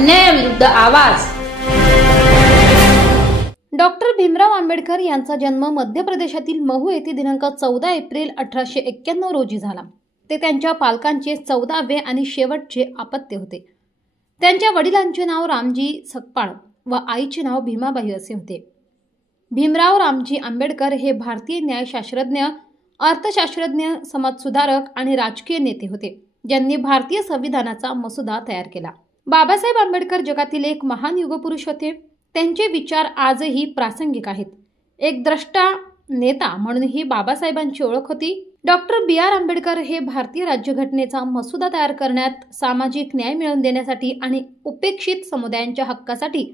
अन्यायाविरुद्ध आवाज। डॉक्टर भीमराव आंबेडकर यांचा जन्म मध्य प्रदेशातील महू येथे दिनांक 14 एप्रिल 1891 रोजी झाला। ते त्यांच्या पालकांचे 14वे आणि शेवटचे अपत्य होते। त्यांच्या वडिलांचे नाव रामजी सकपाळ व आईचे नाव भीमाबाई असे होते। भीमराव रामजी आंबेडकर हे भारतीय न्यायशास्त्रज्ञ, अर्थशास्त्रज्ञ, समाजसुधारक आणि राजकीय नेते होते, ज्यांनी भारतीय संविधानाचा मसुदा तयार केला। बाबासाहेब आंबेडकर जगातील एक महान युगपुरुष होते। त्यांचे विचार आजही प्रासंगिक आहेत। एक द्रष्टा नेता म्हणूनही बाबासाहेबांची ओळख होती। Doctor B R. आंबेडकर हे भारतीय राज्यघटनेचा मसुदा तयार करण्यात, सामाजिक न्याय मिळवून देण्यासाठी आणि उपेक्षित समुदायांच्या हक्कासाठी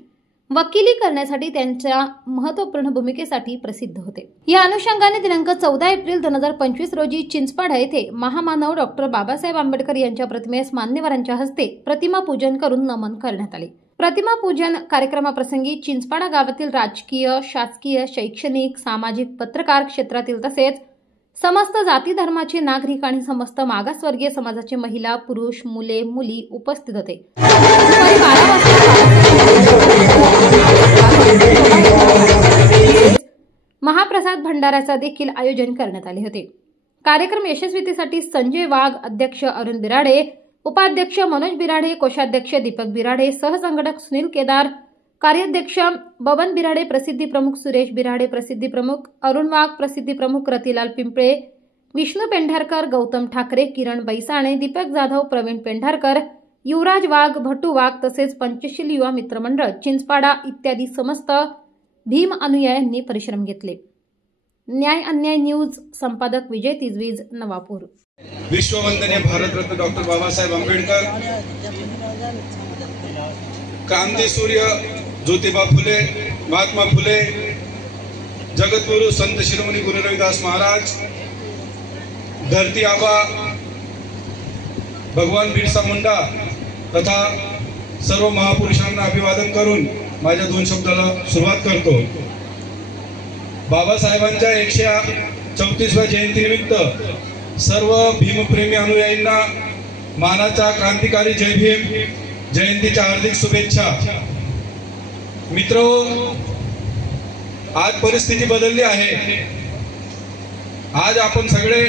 वकिली करण्यासाठी त्यांच्या महत्त्वपूर्ण भूमिकेसाठी प्रसिद्ध होते। या अनुषंगाने दिनांक 14 एप्रिल 2025 रोजी चिंचपाडा येथे महामानव डॉक्टर बाबासाहेब आंबेडकर यांच्या प्रतिमेस मान्यवरांच्या हस्ते प्रतिमा पूजन करून नमन करण्यात आले। प्रतिमा पूजन कार्यक्रमाप्रसंगी चिंचपाडा गावातील राजकीय, शासकीय, शैक्षणिक, सामाजिक, पत्रकार क्षेत्रातील तसेच समस्त जाती धर्माचे नागरिक आणि समस्त मागासवर्गीय समाजाचे महिला, पुरुष, मुले, मुली उपस्थित होते। महाप्रसाद भंडाराचा देखील आयोजन करण्यात आले होते। कार्यक्रम यशस्वीतेसाठी संजय वाघ, अध्यक्ष अरुण बिराडे, उपाध्यक्ष मनोज बिराडे, कोषाध्यक्ष दीपक बिराडे, सहसंघटक सुनील केदार, कार्याध्यक्ष बबन बिराडे, प्रसिद्धी प्रमुख सुरेश बिराडे, प्रसिद्धी प्रमुख अरुण वाघ, प्रसिद्धी प्रमुख रतिलाल पिंपळे, विष्णू पेंढारकर, गौतम ठाकरे, किरण बैसाणे, दीपक जाधव, प्रवीण पेंढारकर, युवराज वाघ, भट्टू वाघ तसेच पंचशील युवा मित्रमंडळ चिंचपाडा इत्यादी समस्त भीम अनुयायांनी परिश्रम घेतले। न्याय अन्याय न्यूज संपादक विजय तिजवीज, नवापूर। विश्ववंदनीय भारतरत्न डॉक्टर बाबासाहेब आंबेडकर, क्रांती सूर्य ज्योतिबा फुले, महात्मा फुले, जगतगुरु संत शिरोमणी गुरु रविदास महाराज, धरती आबा भगवान बिरसा मुंडा तथा सर्व महापुरुषांना अभिवादन करून माझ्या 2 शब्दाला सुरुवात करतो। बाबासाहेबांच्या 134व्या जयंतीनिमित्त सर्व भीमप्रेमी अनुयायींना मानाच्या क्रांतिकारी जय भीम जयंतीच्या हार्दिक शुभेच्छा। मित्र, आज परिस्थिती बदलली आहे। आज आपण सगळे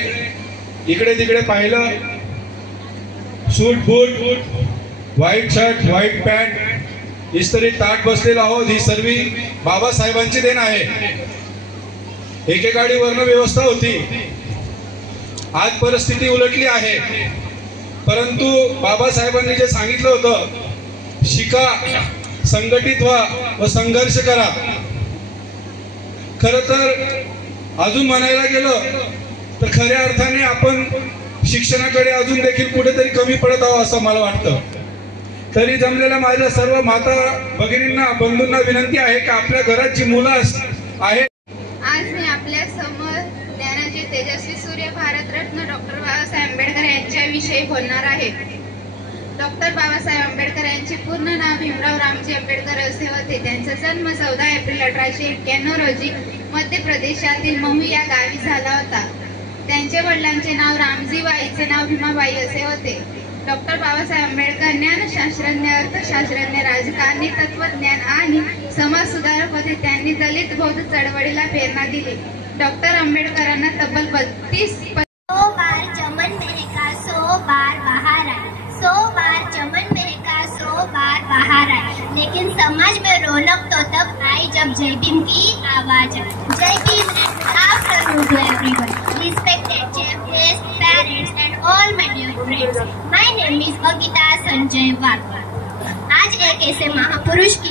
इकडे तिकडे पाहिलं, सूट बूट, व्हाईट शर्ट, व्हाईट पॅन्ट, इस्त्री ताट बसलेला आहोत। ही सर्व बाबासाहेबांची देण आहे। एकेकाळी वर्ण व्यवस्था होती, आज परिस्थिती उलटली आहे। परंतु बाबासाहेबांनी जे सांगितलं होतं, शिका, संघटित व्हा व संघर्ष करा, खरं तर अजून म्हणायला गेलं तर खऱ्या अर्थाने आपण शिक्षणाकडे अजून देखील कुठेतरी कमी पडत आहोत असं मला वाटतं। तरी जमलेल्या माझ्या सर्व माता भगिनींना, बंधूंना विनंती आहे की आपल्या घरात जी मुलं आहेत, आज मी आपल्या समोर ज्ञानाचे तेजस्वी सूर्य भारतरत्न डॉक्टर बाबासाहेब आंबेडकर यांच्याविषयी बोलणार आहे। डॉक्टर बाबासाहेब आंबेडकर यांचे पूर्ण नाव भीमराव रामजी आंबेडकर असे होते। त्यांचा जन्म 14 एप्रिल 1891 रोजी मध्य प्रदेशातील महू या गावी झाला होता। त्यांच्या वडिलांचे नाव रामजी व आईचे नाव भीमाबाई असे होते। डॉक्टर बाबासाहेब आंबेडकर ज्ञानशास्त्रज्ञ, अर्थशास्त्रज्ञ, राजकारणी, तत्वज्ञान आणि समाज सुधारक होते। त्यांनी दलित बौद्ध चळवळीला प्रेरणा दिली। डॉक्टर आंबेडकरांना तब्बल 32 100 बार चमन महका 100 बार बाहर आए, 100 बार चमन महका 100 बार बाहर आए, लेकिन समाज में रौनक तो तब आई जब जय भीम की आवाज आई। जय Bhim and good afternoon to everyone, respected chefs, parents and all my dear friends. My name is Agita Sanjay Wagwa। आज एक ऐसे महापुरुष की